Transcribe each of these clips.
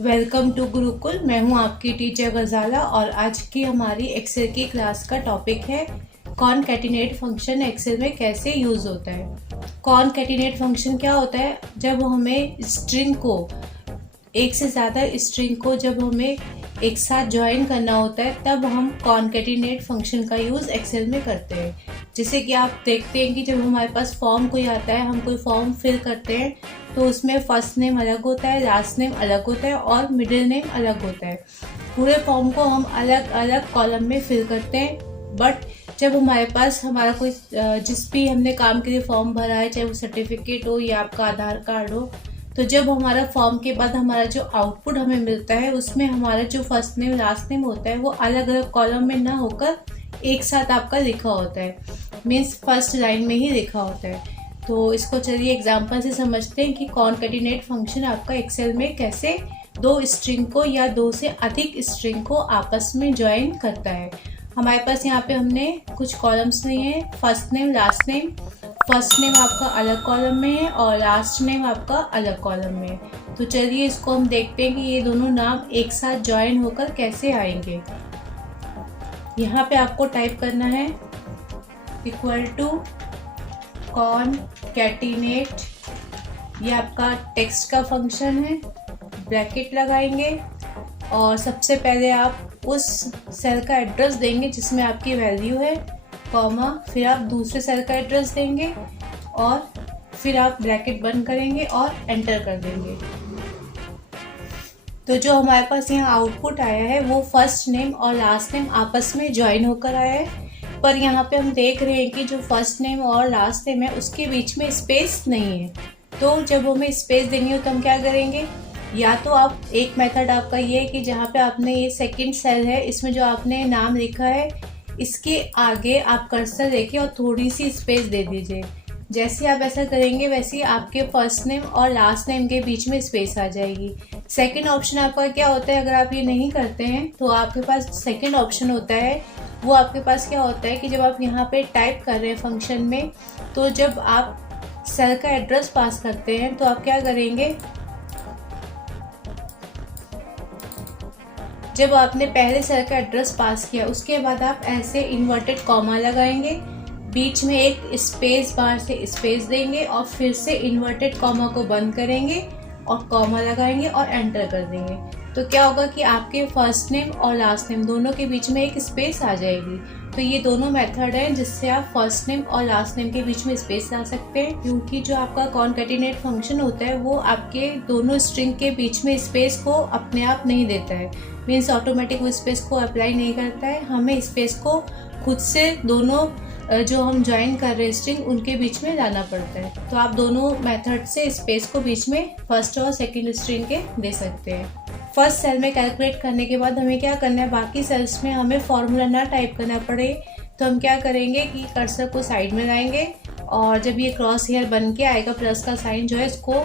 Welcome to Gurukul. मैं हूं आपकी टीचर गजाला और आज की हमारी एक्सेल की क्लास का टॉपिक है कॉनकैटिनेट फंक्शन एक्सेल में कैसे यूज होता है। कॉनकैटिनेट फंक्शन क्या होता है? जब हमें स्ट्रिंग को एक से ज़्यादा स्ट्रिंग को जब हमें एक साथ ज्वाइन करना होता है तब हम कॉनकैटिनेट फंक्शन का यूज़ एक्सेल में करते हैं। जैसे कि आप देखते हैं कि जब हमारे पास फॉर्म कोई आता है, हम कोई फॉर्म फिल करते हैं तो उसमें फर्स्ट नेम अलग होता है, लास्ट नेम अलग होता है और मिडिल नेम अलग होता है। पूरे फॉर्म को हम अलग अलग कॉलम में फिल करते हैं। बट जब हमारे पास हमारा कोई जिस भी हमने काम के लिए फॉर्म भरा है, चाहे वो सर्टिफिकेट हो या आपका आधार कार्ड हो, तो जब हमारा फॉर्म के बाद हमारा जो आउटपुट हमें मिलता है उसमें हमारा जो फर्स्ट नेम लास्ट नेम होता है वो अलग अलग कॉलम में ना होकर एक साथ आपका लिखा होता है, मीन्स फर्स्ट लाइन में ही लिखा होता है। तो इसको चलिए एग्जांपल से समझते हैं कि कॉनकैटिनेट फंक्शन आपका एक्सेल में कैसे दो स्ट्रिंग को या दो से अधिक स्ट्रिंग को आपस में ज्वाइन करता है। हमारे पास यहाँ पे हमने कुछ कॉलम्स लिए हैं, first name last name. First name आपका अलग कॉलम में है और लास्ट नेम आपका अलग कॉलम में है। तो चलिए इसको हम देखते हैं कि ये दोनों नाम एक साथ ज्वाइन होकर कैसे आएंगे। यहाँ पे आपको टाइप करना है इक्वल टू कॉनकैटिनेट, ये आपका टेक्स्ट का फंक्शन है, ब्रैकेट लगाएंगे और सबसे पहले आप उस सेल का एड्रेस देंगे जिसमें आपकी वैल्यू है, कॉमा, फिर आप दूसरे सेल का एड्रेस देंगे और फिर आप ब्रैकेट बंद करेंगे और एंटर कर देंगे। तो जो हमारे पास यहाँ आउटपुट आया है वो फर्स्ट नेम और लास्ट नेम आपस में ज्वाइन होकर आया है। पर यहाँ पे हम देख रहे हैं कि जो फर्स्ट नेम और लास्ट नेम है उसके बीच में स्पेस नहीं है। तो जब हमें स्पेस देनी हो तो हम क्या करेंगे? या तो आप एक मेथड आपका ये है कि जहाँ पे आपने ये सेकंड सेल है इसमें जो आपने नाम लिखा है इसके आगे आप कर्सर लेके और थोड़ी सी स्पेस दे दीजिए। जैसे आप ऐसा करेंगे वैसे ही आपके फर्स्ट नेम और लास्ट नेम के बीच में स्पेस आ जाएगी। सेकंड ऑप्शन आपका क्या होता है? अगर आप ये नहीं करते हैं तो आपके पास सेकंड ऑप्शन होता है, वो आपके पास क्या होता है कि जब आप यहाँ पे टाइप कर रहे हैं फंक्शन में, तो जब आप सेल का एड्रेस पास करते हैं तो आप क्या करेंगे? जब आपने पहले सेल का एड्रेस पास किया उसके बाद आप ऐसे इन्वर्टेड कॉमा लगाएंगे, बीच में एक स्पेस बार से स्पेस देंगे और फिर से इन्वर्टेड कॉमा को बंद करेंगे और कॉमा लगाएंगे और एंटर कर देंगे। तो क्या होगा कि आपके फर्स्ट नेम और लास्ट नेम दोनों के बीच में एक स्पेस आ जाएगी। तो ये दोनों मेथड हैं जिससे आप फर्स्ट नेम और लास्ट नेम के बीच में स्पेस ला सकते हैं, क्योंकि जो आपका कॉनकैटिनेट फंक्शन होता है वो आपके दोनों स्ट्रिंग के बीच में स्पेस को अपने आप नहीं देता है, मीन्स ऑटोमेटिक वो स्पेस को अप्लाई नहीं करता है। हमें स्पेस को खुद से दोनों जो हम ज्वाइन कर रहे हैं स्ट्रिंग उनके बीच में लाना पड़ता है। तो आप दोनों मेथड से स्पेस को बीच में फर्स्ट और सेकंड स्ट्रिंग के दे सकते हैं। फर्स्ट सेल में कैलकुलेट करने के बाद हमें क्या करना है, बाकी सेल्स में हमें फॉर्मूला ना टाइप करना पड़े तो हम क्या करेंगे कि कर्सर को साइड में लाएंगे और जब ये क्रॉस हेयर बन के आएगा प्लस का साइन जो है इसको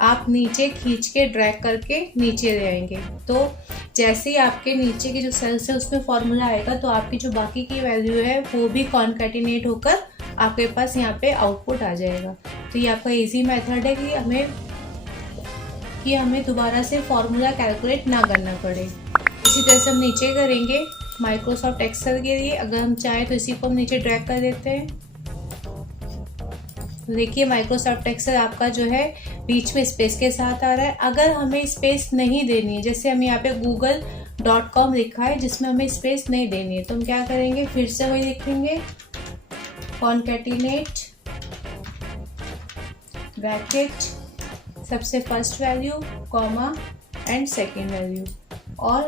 आप नीचे खींच के ड्रैग करके नीचे ले आएंगे। तो जैसे ही आपके नीचे के जो सेल्स है उसमें फॉर्मूला आएगा तो आपकी जो बाकी की वैल्यू है वो भी कॉनकैटिनेट होकर आपके पास यहाँ पे आउटपुट आ जाएगा। तो ये आपका इजी मेथड है कि हमें दोबारा से फॉर्मूला कैलकुलेट ना करना पड़े। इसी तरह से हम नीचे करेंगे माइक्रोसॉफ्ट एक्सेल के लिए। अगर हम चाहें तो इसी को हम नीचे ड्रैग कर देते हैं। देखिए माइक्रोसॉफ्ट एक्सेल आपका जो है बीच में स्पेस के साथ आ रहा है। अगर हमें स्पेस नहीं देनी है, जैसे हम यहाँ पे google.com लिखा है जिसमें हमें स्पेस नहीं देनी है, तो हम क्या करेंगे? फिर से वही लिखेंगे कॉनकैटिनेट ब्रैकेट, सबसे first value, comma and second value और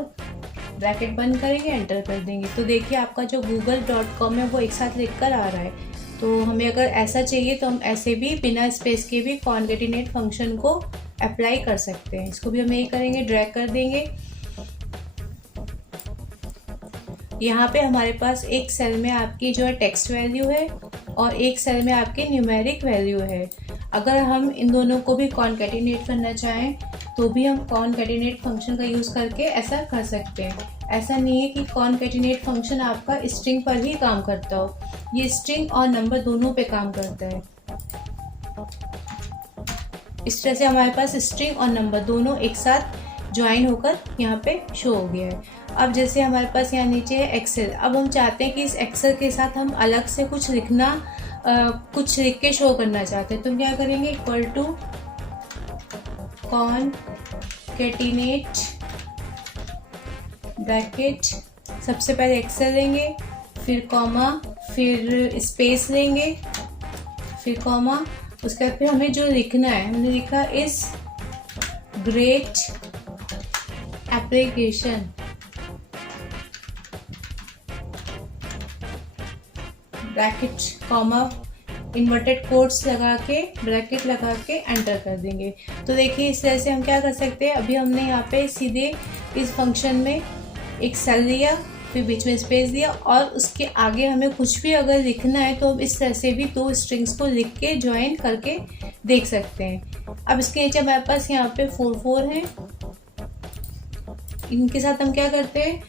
ब्रैकेट बंद करेंगे, एंटर कर देंगे। तो देखिए आपका जो google.com है वो एक साथ लिख कर आ रहा है। तो हमें अगर ऐसा चाहिए तो हम ऐसे भी बिना स्पेस के भी कॉनकैटिनेट फंक्शन को अप्लाई कर सकते हैं। इसको भी हम ये करेंगे, ड्रैग कर देंगे। यहाँ पे हमारे पास एक सेल में आपकी जो है टेक्स्ट वैल्यू है और एक सेल में आपकी न्यूमेरिक वैल्यू है। अगर हम इन दोनों को भी कॉनकैटिनेट करना चाहें तो भी हम कॉनकैटिनेट फंक्शन का यूज़ करके ऐसा कर सकते हैं। ऐसा नहीं है कि कॉनकैटिनेट फंक्शन आपका स्ट्रिंग पर ही काम करता हो, ये स्ट्रिंग और नंबर दोनों पे काम करता है। इस तरह से हमारे पास स्ट्रिंग और नंबर दोनों एक साथ ज्वाइन होकर यहाँ पे शो हो गया है। अब जैसे हमारे पास यहाँ नीचे है एक्सेल, अब हम चाहते हैं कि इस एक्सेल के साथ हम अलग से कुछ लिखना, कुछ लिख के शो करना चाहते हैं, तो हम क्या करेंगे, इक्वल टू कॉनकैटिनेट ब्रैकेट, सबसे पहले एक्सेल लेंगे, फिर कॉमा, फिर स्पेस लेंगे, फिर कॉमा, उसके बाद फिर हमें जो लिखना है, हमने लिखा इस great application bracket comma inverted quotes लगा के, ब्रैकेट लगा के एंटर कर देंगे। तो देखिए इस तरह से हम क्या कर सकते हैं, अभी हमने यहाँ पे सीधे इस फंक्शन में एक सेल लिया, फिर बीच में स्पेस दिया और उसके आगे हमें कुछ भी अगर लिखना है तो हम इस तरह से भी दो स्ट्रिंग्स को लिख के ज्वाइन करके देख सकते हैं। अब इसके नीचे हमारे पास यहाँ पे 4 है, इनके साथ हम क्या करते हैं,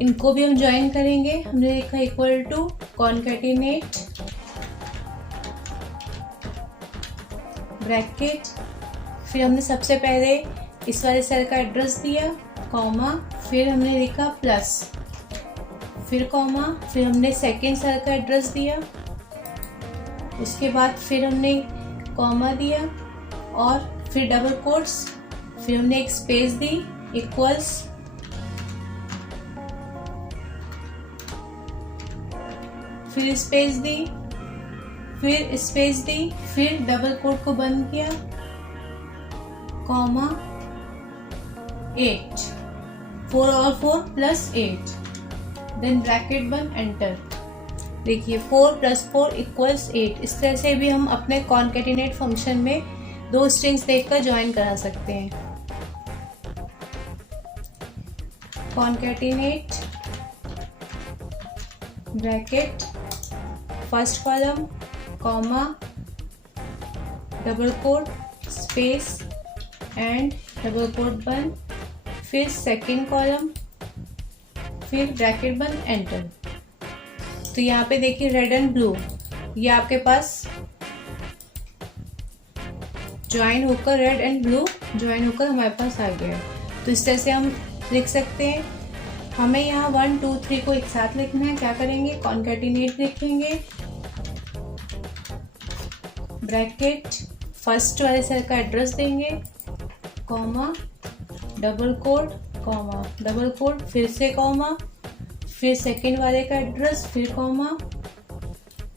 इनको भी हम ज्वाइन करेंगे। हमने लिखा इक्वल टू कॉनकैटिनेट ब्रैकेट, फिर हमने सबसे पहले इस वाले सेल का एड्रेस दिया, कॉमा, फिर हमने लिखा प्लस, फिर कॉमा, फिर हमने सेकेंड सेल का एड्रेस दिया, उसके बाद फिर हमने कॉमा दिया और फिर डबल कोट्स, फिर हमने एक स्पेस दी, इक्वल्स, फिर स्पेस दी, फिर स्पेस दी, फिर डबल कोट को बंद किया, कॉमा 8, 4 और 4 प्लस 8, देन ब्रैकेट बंद, एंटर। देखिए 4 + 4 = 8। इस तरह से भी हम अपने कॉनकैटिनेट फंक्शन में दो स्ट्रिंग्स देखकर ज्वाइन करा सकते हैं। Concatenate bracket, first column, comma, double quote, space and double quote बंद, फिर सेकेंड कॉलम, फिर ब्रैकेट बंद, एंटर। तो यहाँ पे देखिए रेड एंड ब्लू ये आपके पास ज्वाइन होकर, रेड एंड ब्लू ज्वाइन होकर हमारे पास आ गया। तो इस तरह से हम लिख सकते हैं। हमें यहाँ 1 2 3 को एक साथ लिखना है, क्या करेंगे, कॉनकैटिनेट लिखेंगे, ब्रैकेट, फर्स्ट वाले सेल का एड्रेस देंगे, comma, double quote, comma, double quote, फिर से कॉमा, फिर सेकेंड वाले का एड्रेस, फिर कॉमा,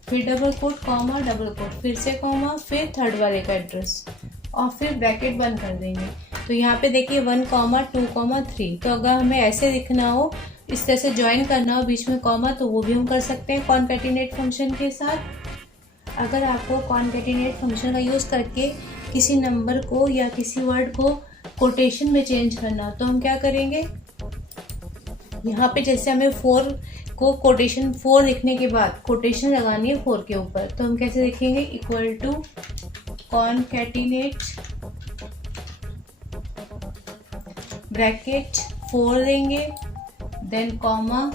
फिर double quote, comma, double quote, फिर से कॉमा, फिर थर्ड वाले का एड्रेस और फिर ब्रैकेट बंद कर देंगे। तो यहाँ पे देखिए 1, 2, 3। तो अगर हमें ऐसे लिखना हो, इस तरह से ज्वाइन करना हो बीच में कॉमा, तो वो भी हम कर सकते हैं कॉनकैटिनेट फंक्शन के साथ। अगर आपको कॉनकैटिनेट फंक्शन का यूज़ करके किसी नंबर को या किसी वर्ड को कोटेशन में चेंज करना, तो हम क्या करेंगे, यहाँ पे जैसे हमें 4 को कोटेशन 4 लिखने के बाद कोटेशन लगानी है 4 के ऊपर, तो हम कैसे लिखेंगे, इक्वल टू कॉनकैटिनेट ब्रैकेट 4 लेंगे, देन कॉमा,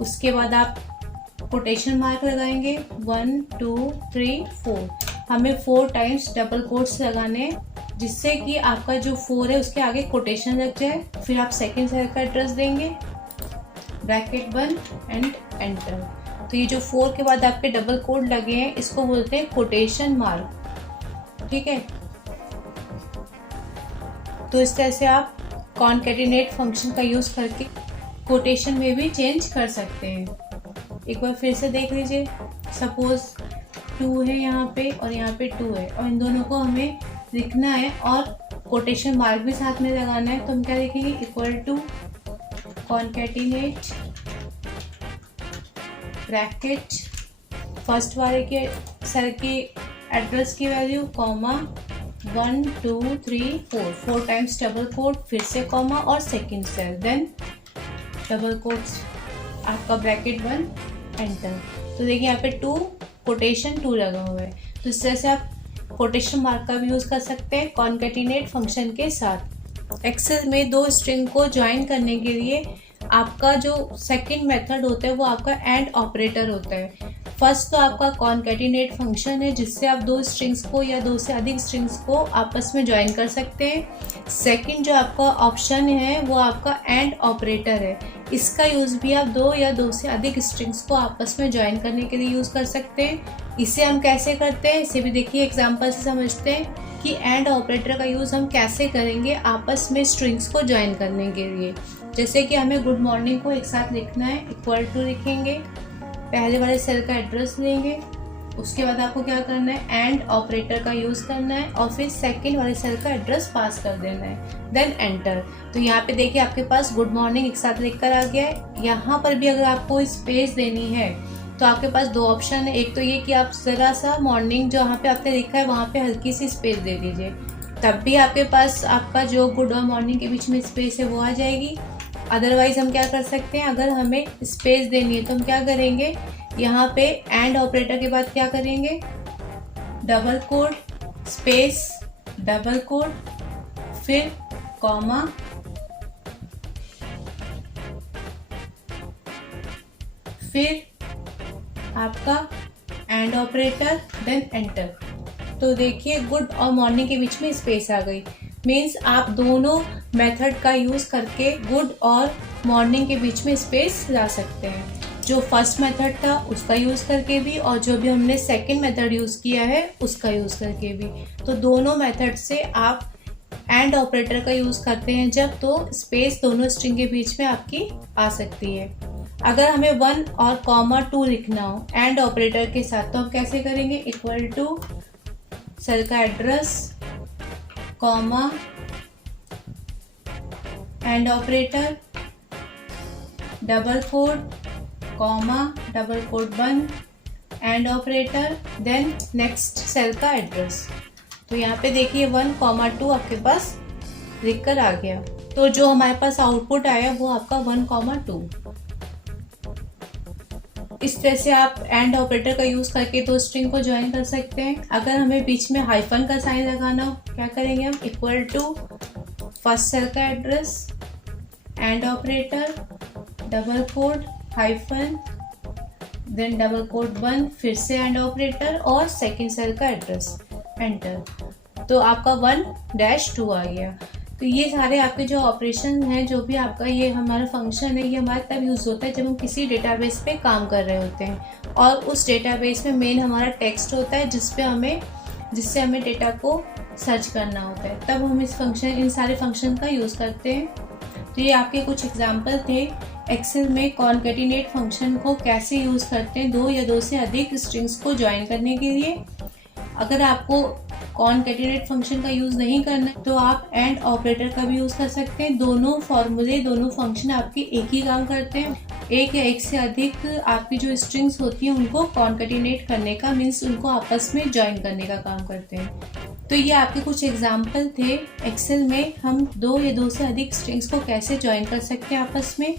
उसके बाद आप कोटेशन मार्क लगाएंगे 1 2 3 4। हमें 4 टाइम्स डबल कोट्स लगाने हैं, जिससे कि आपका जो 4 है उसके आगे कोटेशन लग जाए। फिर आप सेकेंड सेल का एड्रेस देंगे, ब्रैकेट बंद एंड एंटर। तो ये जो 4 के बाद आपके डबल कोट लगे हैं, इसको बोलते हैं कोटेशन मार्क, ठीक है। तो इस तरह से आप कॉनकैटिनेट फंक्शन का यूज़ करके कोटेशन में भी चेंज कर सकते हैं। एक बार फिर से देख लीजिए, सपोज 2 है यहाँ पे और यहाँ पे 2 है और इन दोनों को हमें लिखना है और कोटेशन मार्क भी साथ में लगाना है। तो हम क्या लिखेंगे, equal to concatenate bracket, first वाले के सेल की एड्रेस की value, comma, 1 2 3 4 times double quote, फिर से कॉमा और second cell, then double quotes, आपका ब्रैकेट बंद, एंटर। तो देखिए यहाँ पे 2 कोटेशन 2 लगा हुआ है। तो इस तरह से आप कोटेशन मार्क का भी यूज़ कर सकते हैं कॉनकैटिनेट फंक्शन के साथ। एक्सेल में दो स्ट्रिंग को ज्वाइन करने के लिए आपका जो सेकंड मेथड होता है वो आपका एंड ऑपरेटर होता है। फर्स्ट तो आपका कॉनकैटिनेट फंक्शन है जिससे आप दो स्ट्रिंग्स को या दो से अधिक स्ट्रिंग्स को आपस में ज्वाइन कर सकते हैं। सेकंड जो आपका ऑप्शन है वो आपका एंड ऑपरेटर है। इसका यूज़ भी आप दो या दो से अधिक स्ट्रिंग्स को आपस में ज्वाइन करने के लिए यूज़ कर सकते हैं। इसे हम कैसे करते हैं इसे भी देखिए एग्जाम्पल से समझते हैं कि एंड ऑपरेटर का यूज़ हम कैसे करेंगे आपस में स्ट्रिंग्स को ज्वाइन करने के लिए। जैसे कि हमें गुड मॉर्निंग को एक साथ लिखना है, इक्वल टू लिखेंगे, पहले वाले सेल का एड्रेस लेंगे, उसके बाद आपको क्या करना है एंड ऑपरेटर का यूज़ करना है और फिर सेकंड वाले सेल का एड्रेस पास कर देना है, देन एंटर। तो यहाँ पे देखिए आपके पास गुड मॉर्निंग एक साथ लिखकर आ गया है। यहाँ पर भी अगर आपको स्पेस देनी है तो आपके पास दो ऑप्शन है। एक तो ये कि आप ज़रा सा मॉर्निंग जो यहाँ पे आपने लिखा है वहाँ पे हल्की सी स्पेस दे दीजिए, तब भी आपके पास आपका जो गुड और मॉर्निंग के बीच में स्पेस है वो आ जाएगी। अदरवाइज हम क्या कर सकते हैं, अगर हमें स्पेस देनी है तो हम क्या करेंगे, यहाँ पे एंड ऑपरेटर के बाद क्या करेंगे, double quote space double quote फिर कॉमा फिर आपका एंड ऑपरेटर देन एंटर। तो देखिए गुड और मॉर्निंग के बीच में स्पेस आ गई, मीन्स आप दोनों मेथड का यूज़ करके गुड और मॉर्निंग के बीच में स्पेस ला सकते हैं। जो फर्स्ट मेथड था उसका यूज़ करके भी और जो भी हमने सेकंड मेथड यूज़ किया है उसका यूज़ करके भी। तो दोनों मेथड से आप एंड ऑपरेटर का यूज़ करते हैं जब तो स्पेस दोनों स्ट्रिंग के बीच में आपकी आ सकती है। अगर हमें 1 और कॉमा 2 लिखना हो एंड ऑपरेटर के साथ तो हम कैसे करेंगे, इक्वल टू सेल का address comma and operator double code comma double code बंद and operator then next cell का एड्रेस। तो यहाँ पे देखिए 1, 2 आपके पास लिखकर आ गया। तो जो हमारे पास आउटपुट आया वो आपका 1, 2। इस तरह से आप एंड ऑपरेटर का यूज़ करके दो स्ट्रिंग को ज्वाइन कर सकते हैं। अगर हमें बीच में हाइफन का साइन लगाना हो क्या करेंगे हम, इक्वल टू फर्स्ट सेल का address and operator double quote hyphen then double code बंद फिर से एंड ऑपरेटर और सेकंड सेल का एड्रेस एंटर। तो आपका 1-2 आ गया। तो ये सारे आपके जो ऑपरेशन हैं, जो भी आपका ये हमारा फंक्शन है, ये हमारा तब यूज़ होता है जब हम किसी डेटाबेस पे काम कर रहे होते हैं और उस डेटाबेस में मेन हमारा टेक्स्ट होता है जिससे हमें डेटा को सर्च करना होता है, तब हम इन सारे फंक्शन का यूज़ करते हैं। तो ये आपके कुछ एग्जाम्पल थे एक्सेल में कॉनकैटिनेट फंक्शन को कैसे यूज़ करते हैं दो या दो से अधिक स्ट्रिंग्स को ज्वाइन करने के लिए। अगर आपको कॉनकैटिनेट फंक्शन का यूज़ नहीं करना तो आप एंड ऑपरेटर का भी यूज़ कर सकते हैं। दोनों फंक्शन आपके एक ही काम करते हैं, एक या एक से अधिक आपकी जो स्ट्रिंग्स होती हैं उनको कॉनकैटिनेट करने का, मीन्स उनको आपस में ज्वाइन करने का काम करते हैं। तो ये आपके कुछ एग्जाम्पल थे एक्सेल में हम दो या दो से अधिक स्ट्रिंग्स को कैसे ज्वाइन कर सकते हैं आपस में।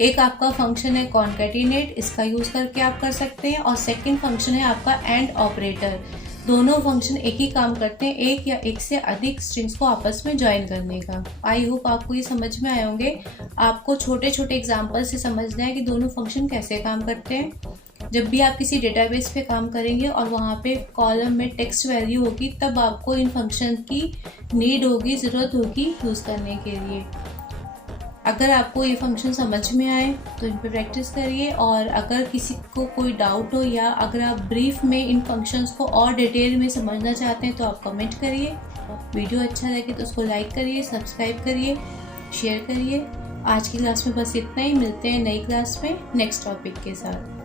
एक आपका फंक्शन है कॉनकैटिनेट, इसका यूज़ करके आप कर सकते हैं, और सेकंड फंक्शन है आपका एंड ऑपरेटर। दोनों फंक्शन एक ही काम करते हैं, एक या एक से अधिक स्ट्रिंग्स को आपस में ज्वाइन करने का। आई होप आपको ये समझ में आए होंगे। आपको छोटे छोटे एग्जाम्पल से समझना है कि दोनों फंक्शन कैसे काम करते हैं। जब भी आप किसी डेटाबेस पे काम करेंगे और वहाँ पे कॉलम में टेक्स्ट वैल्यू होगी तब आपको इन फंक्शन की नीड होगी, ज़रूरत होगी यूज़ करने के लिए। अगर आपको ये फंक्शन समझ में आए तो इन पे प्रैक्टिस करिए, और अगर किसी को कोई डाउट हो या अगर आप ब्रीफ में इन फंक्शंस को और डिटेल में समझना चाहते हैं तो आप कमेंट करिए। वीडियो अच्छा लगे तो उसको लाइक करिए, सब्सक्राइब करिए, शेयर करिए। आज की क्लास में बस इतना ही, मिलते हैं नई क्लास में नेक्स्ट टॉपिक के साथ।